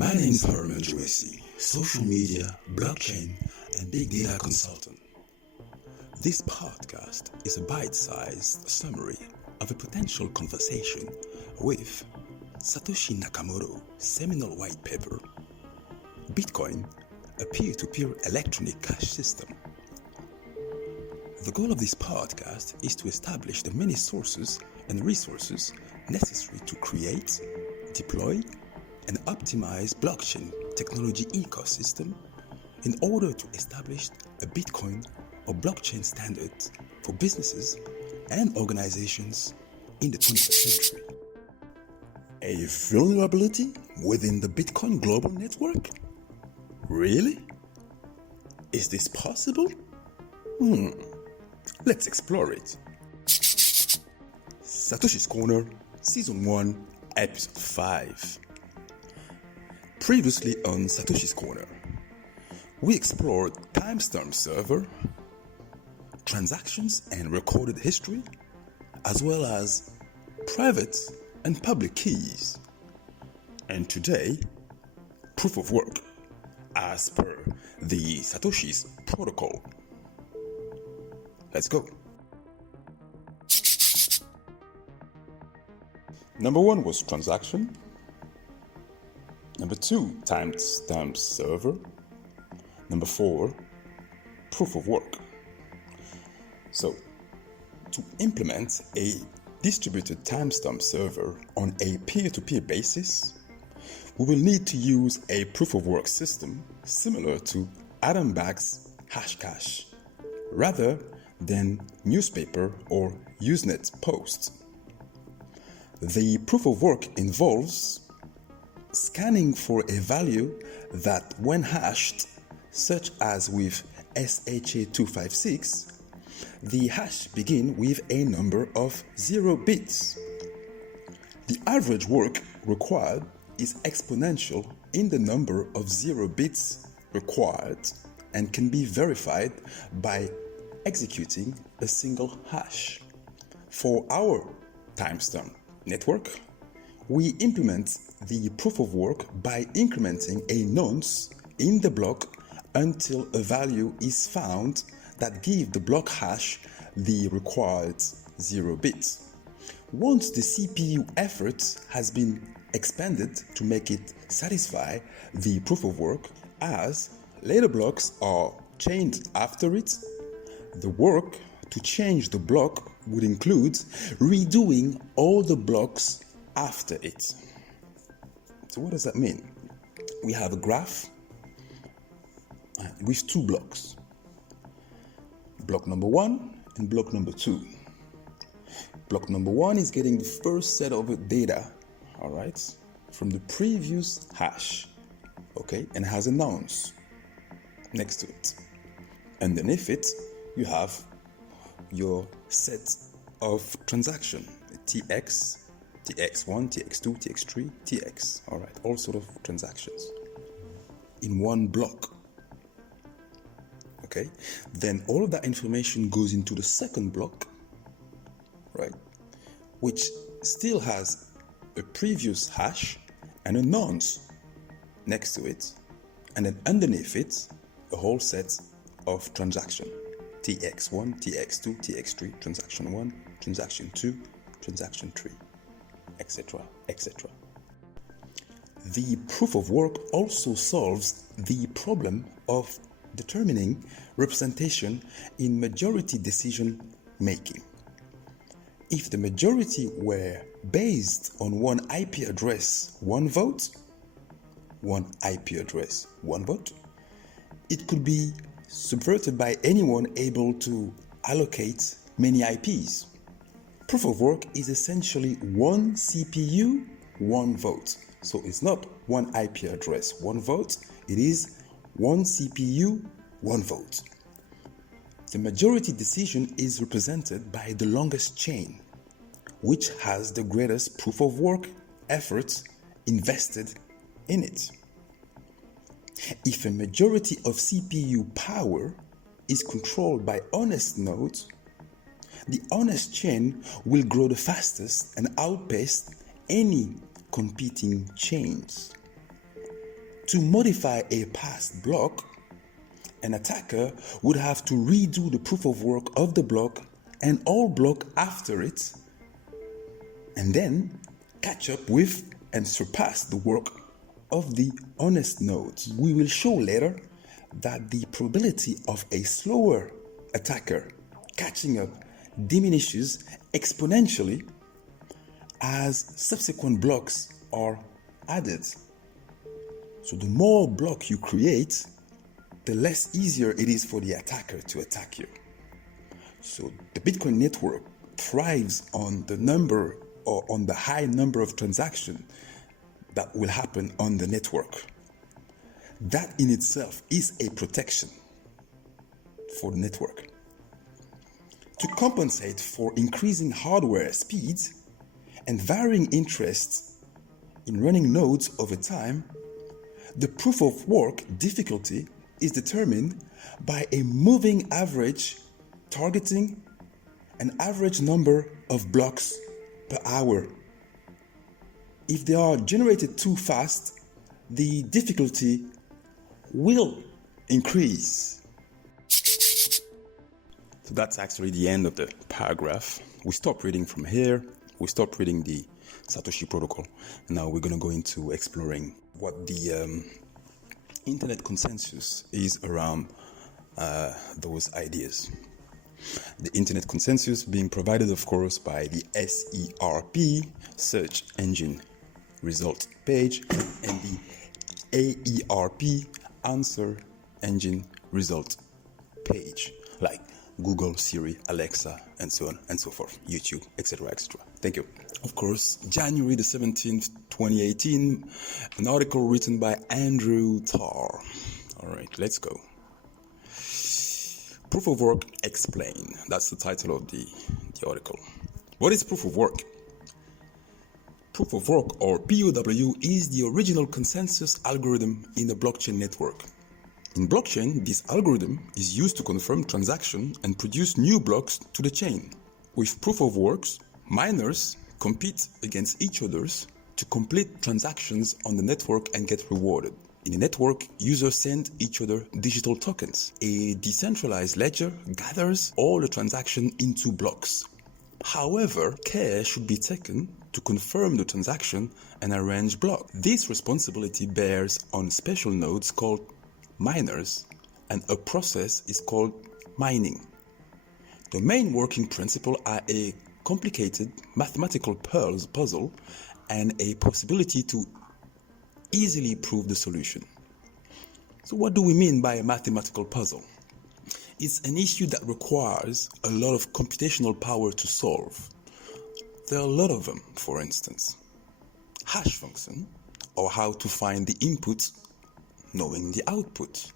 My name is Hermann Djoumessi, social media, blockchain, and big data consultant. This podcast is a bite-sized summary of a potential conversation with Satoshi Nakamoto's seminal white paper, Bitcoin, a peer-to-peer electronic cash system. The goal of this podcast is to establish the many sources and resources necessary to create, deploy, and optimize blockchain technology ecosystem in order to establish a Bitcoin or blockchain standard for businesses and organizations in the 21st century. A vulnerability within the Bitcoin global network? Really? Is this possible? Let's explore it. Satoshi's Corner, Season 1, Episode 5. Previously on Satoshi's Corner, we explored timestamp server, transactions and recorded history, as well as private and public keys. And today, proof of work, as per the Satoshi's protocol. Let's go. Number 1 was transaction. Number 2, timestamp server. Number 4, proof of work. So, to implement a distributed timestamp server on a peer-to-peer basis, we will need to use a proof of work system similar to Adam Back's Hashcash, rather than newspaper or Usenet posts. The proof of work involves scanning for a value that, when hashed, such as with SHA-256, the hash begins with a number of 0 bits. The average work required is exponential in the number of 0 bits required and can be verified by executing a single hash. For our timestamp network, we implement the proof of work by incrementing a nonce in the block until a value is found that gives the block hash the required 0 bits. Once the CPU effort has been expanded to make it satisfy the proof of work, as later blocks are chained after it, the work to change the block would include redoing all the blocks after it. So what does that mean? We have a graph with 2 blocks. Block number 1 and block number 2. Block number 1 is getting the first set of data, all right, from the previous hash, okay, and has a nonce next to it. Underneath it, you have your set of transaction, TX, TX1, TX2, TX3, TX, all right, all sort of transactions in one block. Okay, then all of that information goes into the second block, right, which still has a previous hash and a nonce next to it, and then underneath it, a whole set of transaction, TX1, TX2, TX3, transaction 1, transaction 2, transaction 3, etc., etc. The proof of work also solves the problem of determining representation in majority decision making. If the majority were based on one IP address, one vote, one IP address, one vote, it could be subverted by anyone able to allocate many IPs. Proof of work is essentially one CPU, one vote. So it's not one IP address, one vote. It is one CPU, one vote. The majority decision is represented by the longest chain, which has the greatest proof of work effort invested in it. If a majority of CPU power is controlled by honest nodes, the honest chain will grow the fastest and outpace any competing chains. To modify a passed block, an attacker would have to redo the proof of work of the block and all block after it, and then catch up with and surpass the work of the honest nodes. We will show later that the probability of a slower attacker catching up diminishes exponentially as subsequent blocks are added. So the more block you create, the less easier it is for the attacker to attack you. So the Bitcoin network thrives on the number or on the high number of transactions that will happen on the network. That in itself is a protection for the network. To compensate for increasing hardware speeds and varying interests in running nodes over time, the proof of work difficulty is determined by a moving average targeting an average number of blocks per hour. If they are generated too fast, the difficulty will increase. So that's actually the end of the paragraph. We stop reading from here. We stop reading the Satoshi protocol. And now we're going to go into exploring what the internet consensus is around those ideas. The internet consensus being provided, of course, by the SERP, Search Engine Result Page, and the AERP, Answer Engine Result Page, like Google, Siri, Alexa, and so on and so forth, YouTube, etc., etc. Thank you. Of course, January the 17th, 2018, an article written by Andrew Tarr. All right, let's go. Proof of Work Explained. That's the title of the article. What is proof of work? Proof of work, or POW, is the original consensus algorithm in the blockchain network. In blockchain, this algorithm is used to confirm transactions and produce new blocks to the chain. With proof of works, miners compete against each other to complete transactions on the network and get rewarded. In a network, users send each other digital tokens. A decentralized ledger gathers all the transactions into blocks. However, care should be taken to confirm the transaction and arrange blocks. This responsibility bears on special nodes called miners, and a process is called mining. The main working principles are a complicated mathematical puzzle and a possibility to easily prove the solution. So what do we mean by a mathematical puzzle? It's an issue that requires a lot of computational power to solve. There are a lot of them, for instance. Hash function, or how to find the input knowing the output.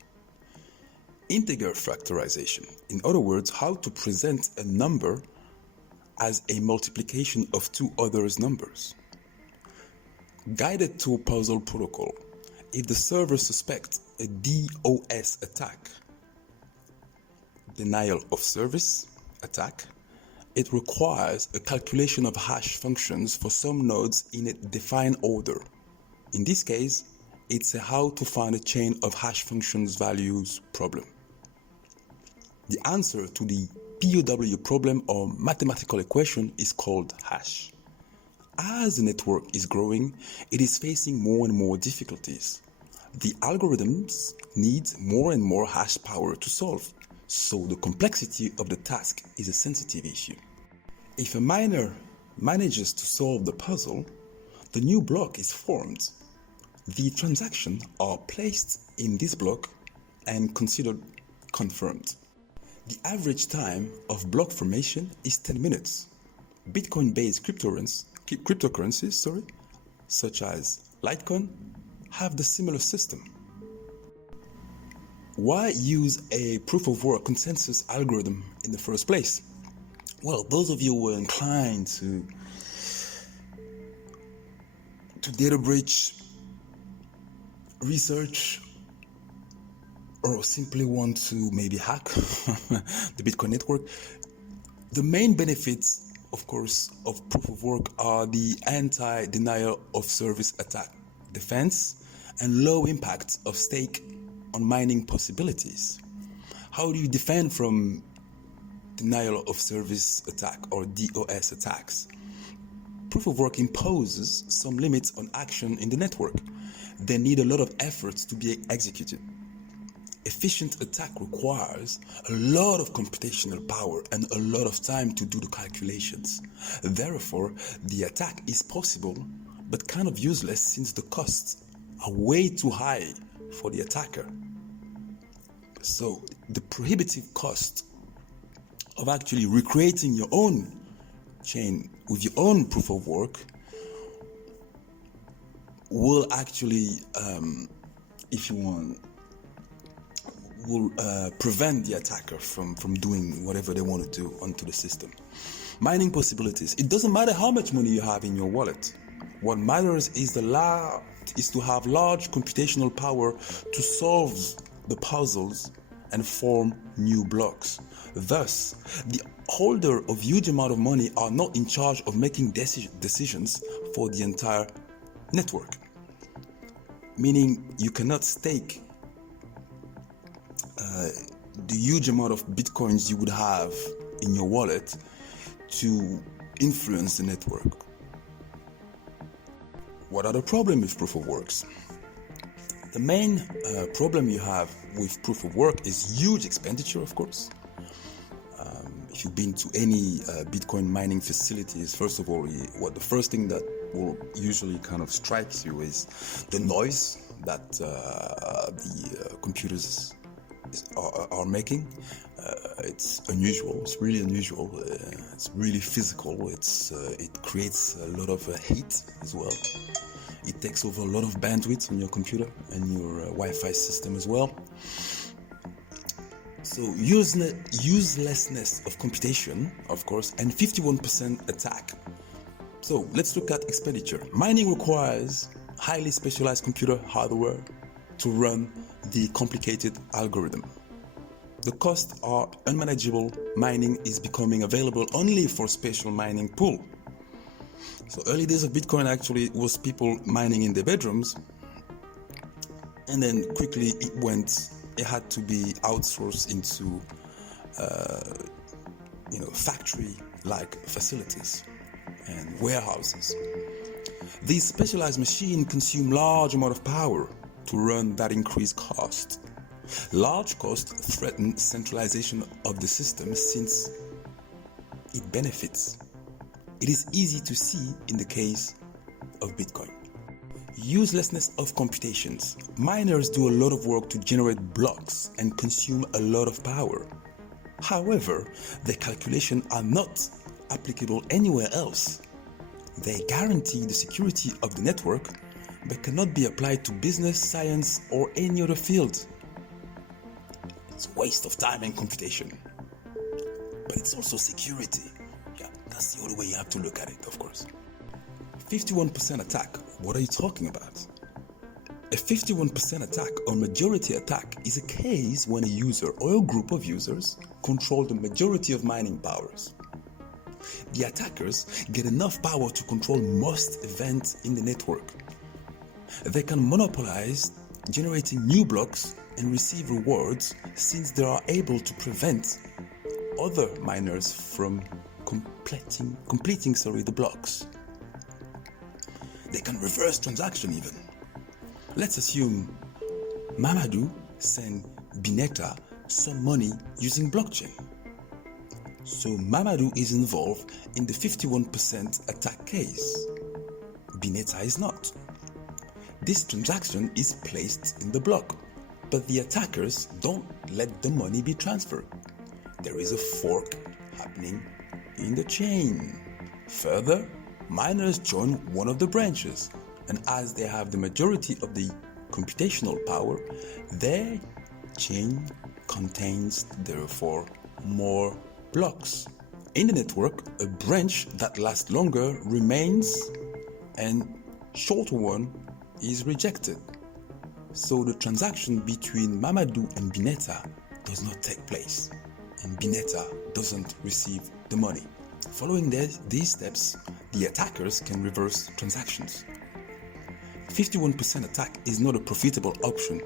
Integer factorization, in other words, how to present a number as a multiplication of two other numbers. Guided tool puzzle protocol. If the server suspects a DOS attack, denial of service attack, it requires a calculation of hash functions for some nodes in a defined order. In this case, it's a how to find a chain of hash functions values problem. The answer to the POW problem or mathematical equation is called hash. As the network is growing, it is facing more and more difficulties. The algorithms need more and more hash power to solve, so the complexity of the task is a sensitive issue. If a miner manages to solve the puzzle, the new block is formed. The transactions are placed in this block and considered confirmed. The average time of block formation is 10 minutes. Bitcoin-based cryptocurrencies, such as Litecoin, have the similar system. Why use a proof of work consensus algorithm in the first place? Well, those of you who are inclined to data breach research, or simply want to maybe hack the Bitcoin network, the main benefits, of course, of proof of work are the anti-denial of service attack defense and low impact of stake on mining possibilities. How do you defend from denial of service attack or DOS attacks? Proof of work imposes some limits on action in the network. They need a lot of efforts to be executed. Efficient attack requires a lot of computational power and a lot of time to do the calculations. Therefore, the attack is possible, but kind of useless since the costs are way too high for the attacker. So, the prohibitive cost of actually recreating your own chain with your own proof of work will actually, if you want, will prevent the attacker from doing whatever they want to do onto the system. Mining possibilities. It doesn't matter how much money you have in your wallet. What matters is to have large computational power to solve the puzzles and form new blocks. Thus, the holder of huge amount of money are not in charge of making decisions for the entire network. Meaning you cannot stake the huge amount of bitcoins you would have in your wallet to influence the network. What are the problems with proof of works? The main problem you have with proof of work is huge expenditure, of course. If you've been to any Bitcoin mining facilities, first of all, the first thing that will usually kind of strikes you is the noise that the computers are making. It's unusual. It's really unusual. It's really physical. It creates a lot of heat as well. It takes over a lot of bandwidth on your computer and your Wi-Fi system as well. So uselessness of computation, of course, and 51% attack. So let's look at expenditure. Mining requires highly specialized computer hardware to run the complicated algorithm. The costs are unmanageable. Mining is becoming available only for special mining pool. So early days of Bitcoin actually was people mining in their bedrooms, and then quickly it had to be outsourced into factory-like facilities and warehouses. These specialized machines consume large amount of power to run that increased cost. Large costs threaten centralization of the system since it benefits. It is easy to see in the case of Bitcoin. Uselessness of computations. Miners do a lot of work to generate blocks and consume a lot of power. However, their calculations are not applicable anywhere else. They guarantee the security of the network, but cannot be applied to business, science, or any other field. It's a waste of time and computation. But it's also security. Yeah, that's the only way you have to look at it, of course. 51% attack. What are you talking about? A 51% attack or majority attack is a case when a user or a group of users control the majority of mining powers. The attackers get enough power to control most events in the network. They can monopolize generating new blocks and receive rewards since they are able to prevent other miners from completing the blocks. They can reverse transaction even. Let's assume Mamadou sent Bineta some money using blockchain. So Mamadou is involved in the 51% attack case. Bineta is not. This transaction is placed in the block, but the attackers don't let the money be transferred. There is a fork happening in the chain. Further, miners join one of the branches, and as they have the majority of the computational power, their chain contains therefore more blocks. In the network, a branch that lasts longer remains and shorter one is rejected. So the transaction between Mamadou and Bineta does not take place, and Bineta doesn't receive the money. Following these steps, the attackers can reverse transactions. 51% attack is not a profitable option.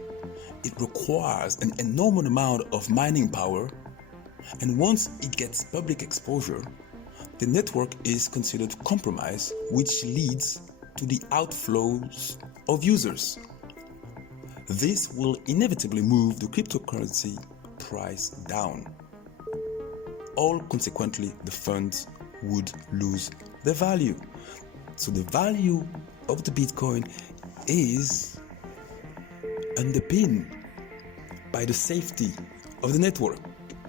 It requires an enormous amount of mining power, and once it gets public exposure, the network is considered compromised, which leads to the outflows of users. This will inevitably move the cryptocurrency price down. All consequently, the funds would lose their value. So the value of the Bitcoin is underpinned by the safety of the network.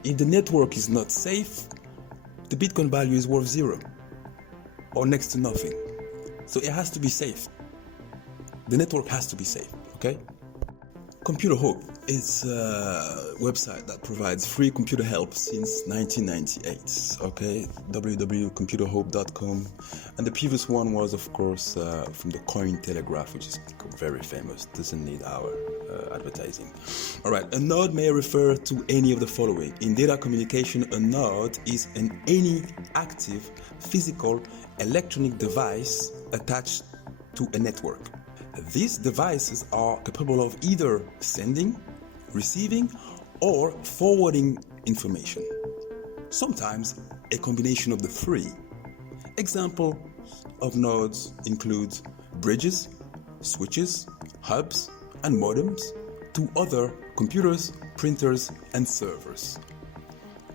If the network is not safe, the Bitcoin value is worth zero or next to nothing. So it has to be safe. The network has to be safe, okay? Computer Hope is a website that provides free computer help since 1998, okay? www.computerhope.com. And the previous one was, of course, from the Cointelegraph, which is very famous, doesn't need our advertising. All right, a node may refer to any of the following. In data communication, a node is any active physical electronic device attached to a network. These devices are capable of either sending, receiving, or forwarding information. Sometimes a combination of the three. Examples of nodes include bridges, switches, hubs, and modems to other computers, printers, and servers.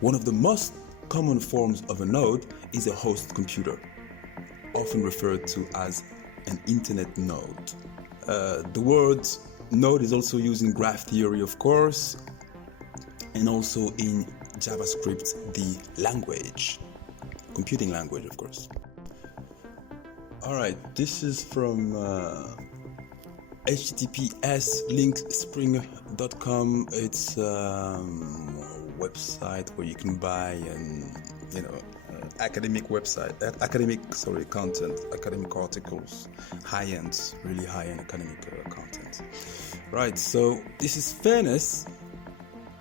One of the most common forms of a node is a host computer, often referred to as an internet node. The word node is also used in graph theory, of course, and also in JavaScript, the language, computing language, of course. All right, this is from https linkspringer.com. It's a website where you can buy and academic content, academic articles, really high-end academic content. Right, so this is fairness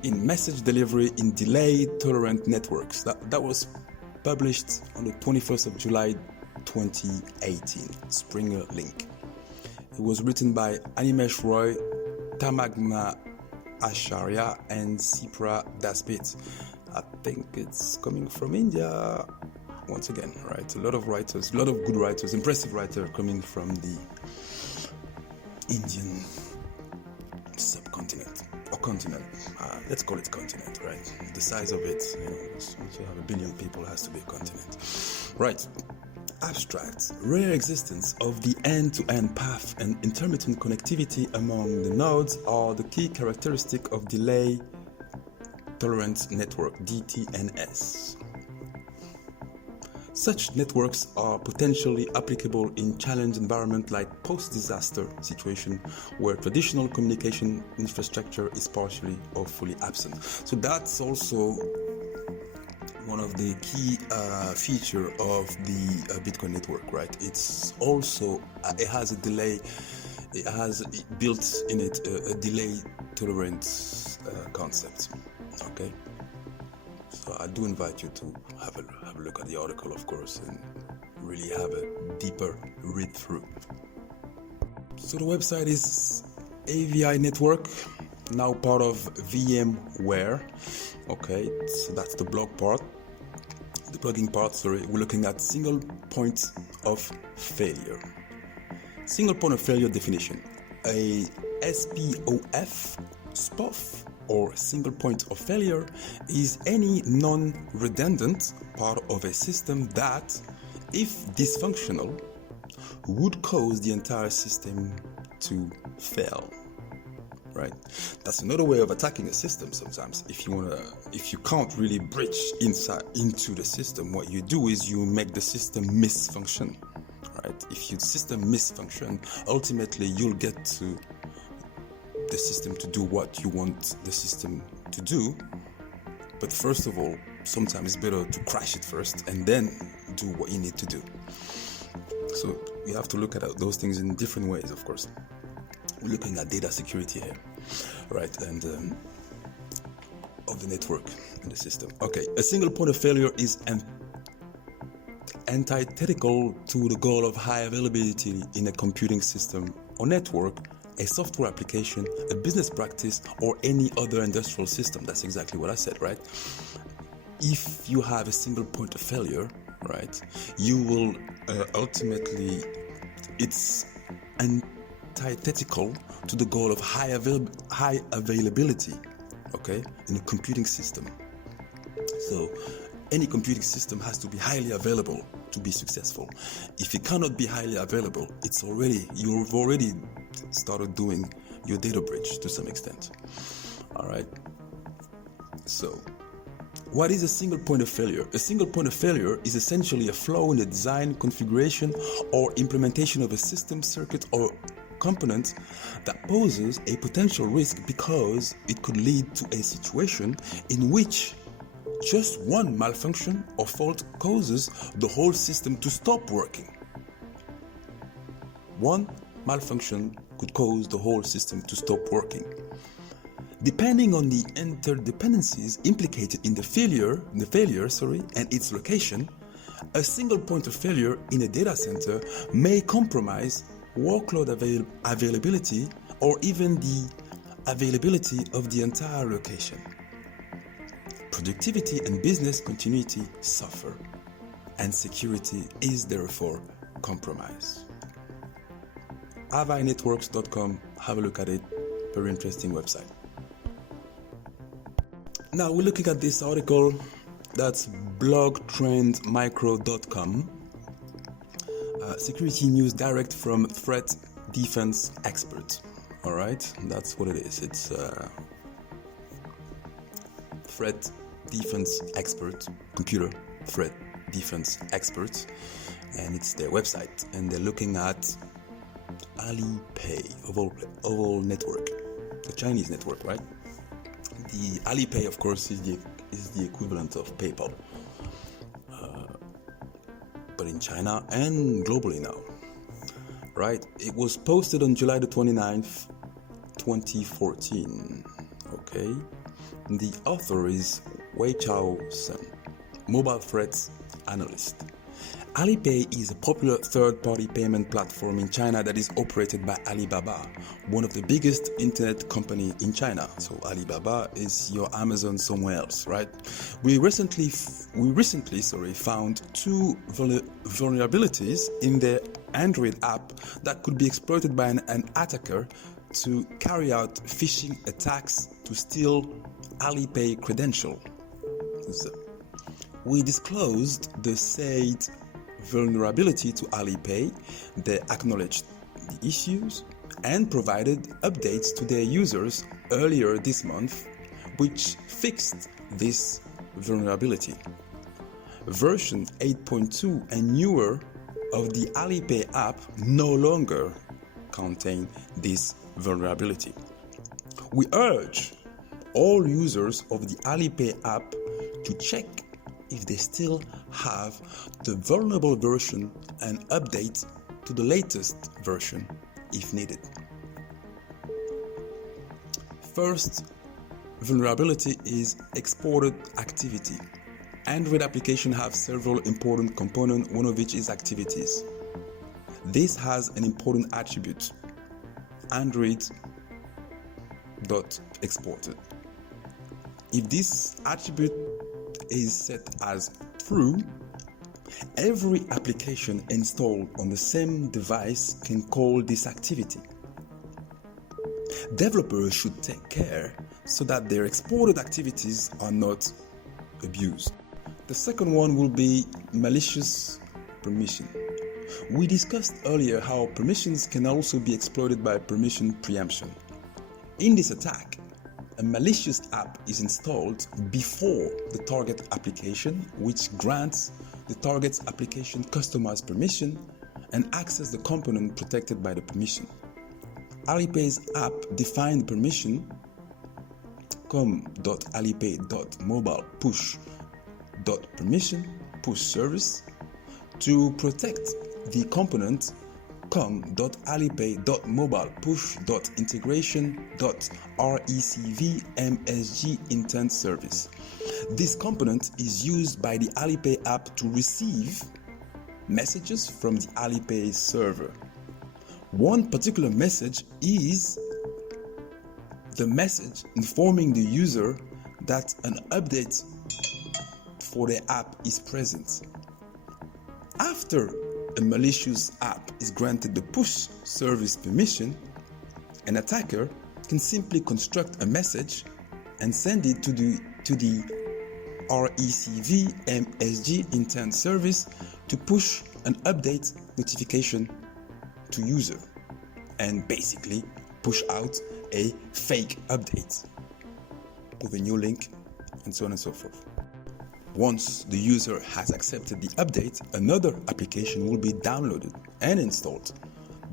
in message delivery in delay-tolerant networks. That was published on the 21st of July 2018, Springer link. It was written by Animesh Roy, Tamagna Acharya, and Sipra Daspit. I think it's coming from India once again, right? A lot of writers, a lot of good writers, impressive writers coming from the Indian subcontinent or continent. Let's call it continent, right? The size of it, once you have 1 billion people, it has to be a continent, right? Abstract, rare existence of the end-to-end path and intermittent connectivity among the nodes are the key characteristic of delay tolerant network, DTNS. Such networks are potentially applicable in challenged environments like post-disaster situation where traditional communication infrastructure is partially or fully absent. So that's also one of the key feature of the Bitcoin network, right? It's also, it has a delay, it has built in it a delay tolerance concept. Okay, so I do invite you to have a look at the article, of course, and really have a deeper read through. So the website is AVI Network, now part of VMware. Okay, so that's the blog part. The plugging part, sorry, we're looking at single point of failure. Single point of failure definition. A SPOF, or single point of failure, is any non-redundant part of a system that, if dysfunctional, would cause the entire system to fail. Right? That's another way of attacking a system sometimes. If you can't really breach into the system, what you do is you make the system misfunction. Right? If your system misfunction, ultimately you'll get to the system to do what you want the system to do. But first of all, sometimes it's better to crash it first and then do what you need to do. So you have to look at those things in different ways, of course. We're looking at data security here, right? And of the network and the system. Okay, a single point of failure is antithetical to the goal of high availability in a computing system or network, a software application, a business practice, or any other industrial system. That's exactly what I said, right? If you have a single point of failure, right, you will ultimately, it's antithetical to the goal of high availability, okay, in a computing system. So any computing system has to be highly available to be successful. If it cannot be highly available, you've already started doing your data breach to some extent. All right. So what is a single point of failure? A single point of failure is essentially a flaw in the design, configuration, or implementation of a system, circuit, or component that poses a potential risk because it could lead to a situation in which just one malfunction or fault causes the whole system to stop working. One malfunction could cause the whole system to stop working. Depending on the interdependencies implicated in the failure, and its location, a single point of failure in a data center may compromise workload availability or even the availability of the entire location. Productivity and business continuity suffer, and security is therefore compromised. avinetworks.com, have a look at it, very interesting website. Now we're looking at this article, that's blogtrendmicro.com, security news direct from threat defense expert. All right, that's what it is. It's threat defense expert, computer threat defense expert, and it's their website, and they're looking at Alipay of all network, the Chinese network, right? The Alipay, of course, is the equivalent of PayPal, but in China and globally now, right? It was posted on July the 29th, 2014. Okay, the author is Wei Chao Sun, mobile threats analyst. Alipay is a popular third-party payment platform in China that is operated by Alibaba, one of the biggest internet company in China. So Alibaba is your Amazon somewhere else, right? We recently found two vulnerabilities in their Android app that could be exploited by an attacker to carry out phishing attacks to steal Alipay credential. So we disclosed the said vulnerability to Alipay. They acknowledged the issues and provided updates to their users earlier this month, which fixed this vulnerability. Version 8.2 and newer of the Alipay app no longer contain this vulnerability. We urge all users of the Alipay app to check if they still have the vulnerable version and update to the latest version if needed. First vulnerability is exported activity. Android applications have several important components, one of which is activities. This has an important attribute, Android.exported. If this attribute is set as true, every application installed on the same device can call this activity. Developers should take care so that their exported activities are not abused. The second one will be malicious permission. We discussed earlier how permissions can also be exploited by permission preemption. In this attack, a malicious app is installed before the target application, which grants the target's application customized permission and access the component protected by the permission. Alipay's app defined permission com.alipay.mobile.push.permission push service to protect the component com.alipay.mobile.push.integration.recv msg intent service. This component is used by the Alipay app to receive messages from the Alipay server. One particular message is the message informing the user that an update for the app is present. After a malicious app is granted the push service permission, an attacker can simply construct a message and send it to the RECV MSG intent service to push an update notification to user and basically push out a fake update with a new link and so on and so forth. Once the user has accepted the update, another application will be downloaded and installed.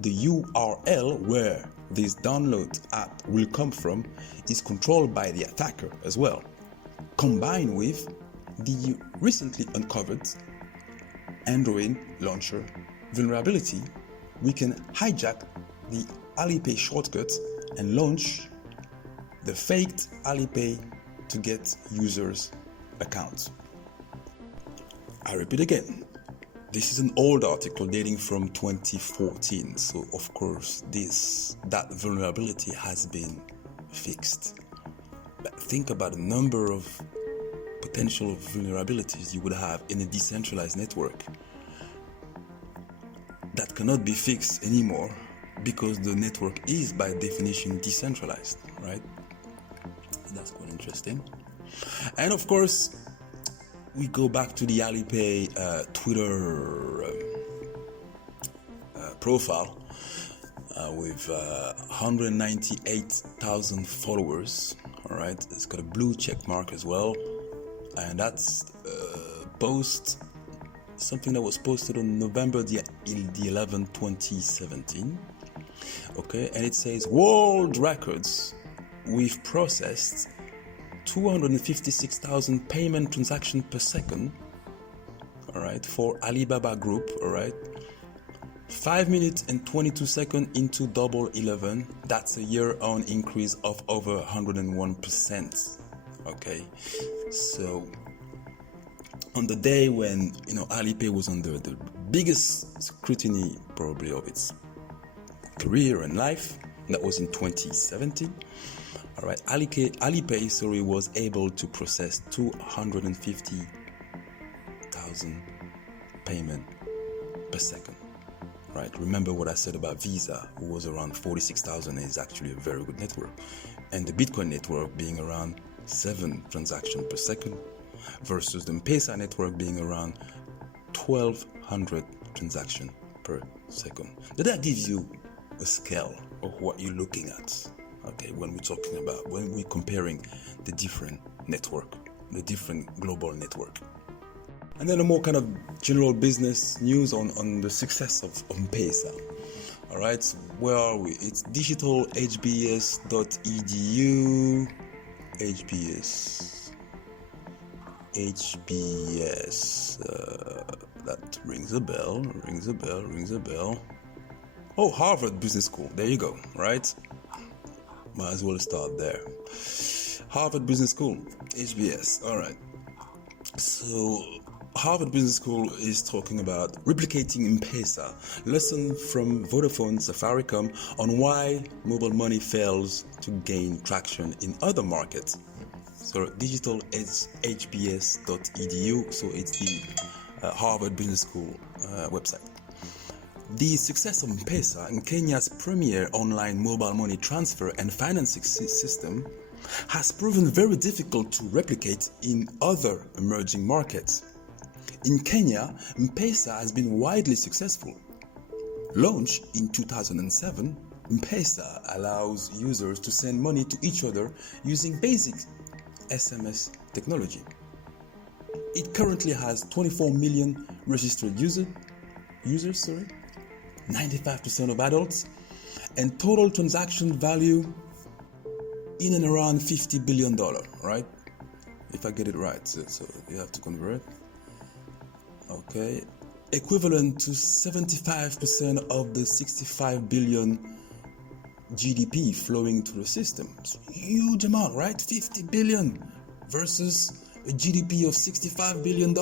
The URL where this download app will come from is controlled by the attacker as well. Combined with the recently uncovered Android launcher vulnerability, we can hijack the Alipay shortcut and launch the faked Alipay to get users' accounts. I repeat again, this is an old article dating from 2014, so of course that vulnerability has been fixed. But think about the number of potential vulnerabilities you would have in a decentralized network that cannot be fixed anymore because the network is by definition decentralized, right? That's quite interesting. And of course, we go back to the Alipay Twitter profile with 198,000 followers. All right, it's got a blue check mark as well, and that's something that was posted on November the 11th, 2017. Okay, and it says world records. We've processed 256,000 payment transactions per second, all right, for Alibaba Group, all right. 5 minutes and 22 seconds into double 11, that's a year-on increase of over 101%, okay. So on the day when Alipay was under the biggest scrutiny probably of its career and life, that was in 2017. All right, Alipay was able to process 250,000 payment per second. Right, remember what I said about Visa, who was around 46,000 and is actually a very good network, and the Bitcoin network being around 7 transactions per second, versus the Pesa network being around 1,200 transactions per second. Does that give you a scale of what you're looking at? Okay, when we're comparing the different network, the different global network. And then a more kind of general business news on the success of Pesa. All right, so where are we? It's digitalhbs.edu, HBS, that rings a bell. Oh, Harvard Business School, there you go, right? Might as well start there. Harvard Business School, HBS, all right. So Harvard Business School is talking about replicating M-Pesa, lesson from Vodafone Safaricom on why mobile money fails to gain traction in other markets. So digitalhbs.edu, so it's the Harvard Business School website. The success of M-Pesa in Kenya's premier online mobile money transfer and financing system has proven very difficult to replicate in other emerging markets. In Kenya, M-Pesa has been widely successful. Launched in 2007, M-Pesa allows users to send money to each other using basic SMS technology. It currently has 24 million registered users, 95% of adults, and total transaction value in and around $50 billion, right? If I get it right, so you have to convert. Okay, equivalent to 75% of the 65 billion GDP flowing into the system. It's a huge amount, right? 50 billion versus a GDP of $65 billion,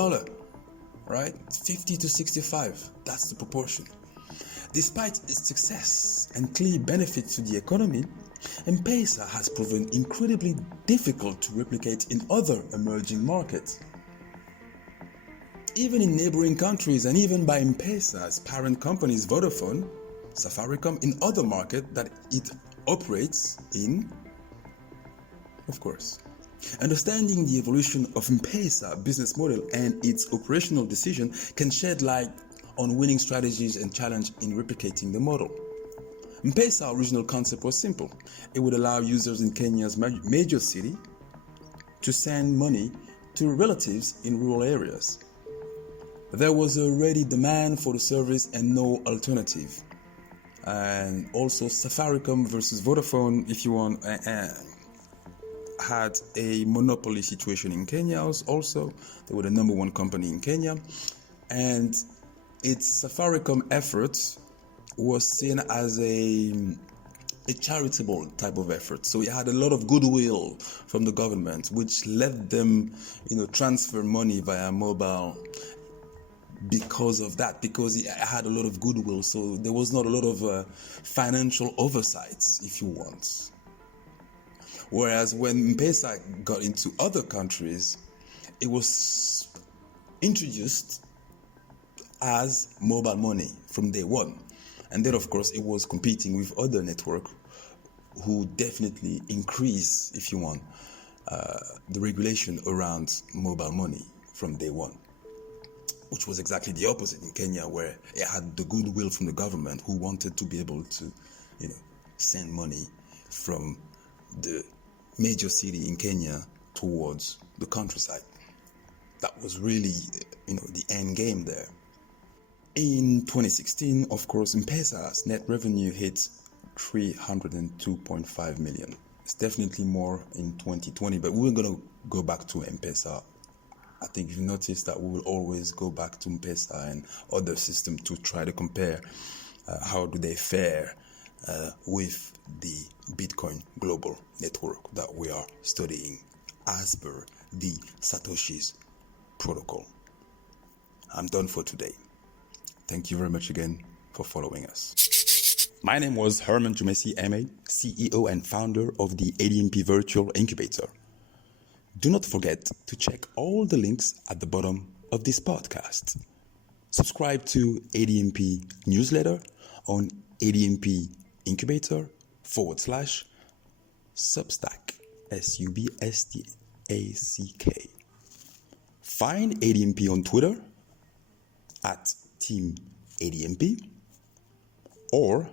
right? 50 to 65, that's the proportion. Despite its success and clear benefits to the economy, M-Pesa has proven incredibly difficult to replicate in other emerging markets. Even in neighboring countries, and even by M-Pesa's parent companies Vodafone, Safaricom, in other markets that it operates in, of course. Understanding the evolution of M-Pesa business model and its operational decision can shed light on winning strategies and challenge in replicating the model. M-Pesa's original concept was simple. It would allow users in Kenya's major city to send money to relatives in rural areas. There was already demand for the service and no alternative. And also Safaricom versus Vodafone, if you want, had a monopoly situation in Kenya also. They were the number one company in Kenya. And its Safaricom efforts was seen as a charitable type of effort. So it had a lot of goodwill from the government, which let them, transfer money via mobile because of that, because it had a lot of goodwill. So there was not a lot of financial oversights, if you want. Whereas when M-Pesa got into other countries, it was introduced as mobile money from day one. And then, of course, it was competing with other networks who definitely increase, if you want, the regulation around mobile money from day one, which was exactly the opposite in Kenya, where it had the goodwill from the government who wanted to be able to, send money from the major city in Kenya towards the countryside. That was really, the end game there. In 2016, of course, M-Pesa's net revenue hit 302.5 million. It's definitely more in 2020, but we're going to go back to M-Pesa. I think you've noticed that we will always go back to M-Pesa and other systems to try to compare how do they fare with the Bitcoin global network that we are studying as per the Satoshi's protocol. I'm done for today. Thank you very much again for following us. My name was Hermann Djoumessi, MA, CEO and founder of the ADMP Virtual Incubator. Do not forget to check all the links at the bottom of this podcast. Subscribe to ADMP newsletter on ADMP Incubator /Substack, SUBSTACK. Find ADMP on Twitter at Team ADMP, or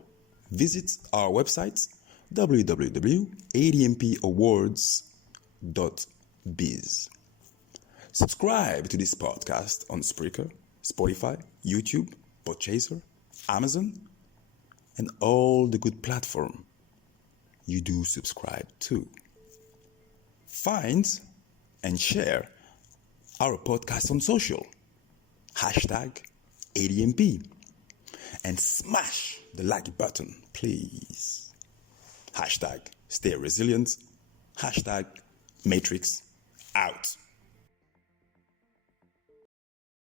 visit our website www.admpawards.biz. Subscribe to this podcast on Spreaker, Spotify, YouTube, Podchaser, Amazon, and all the good platforms you do subscribe to. Find and share our podcast on social, #ADMP, and smash the like button, please. #stay resilient, #Matrix out.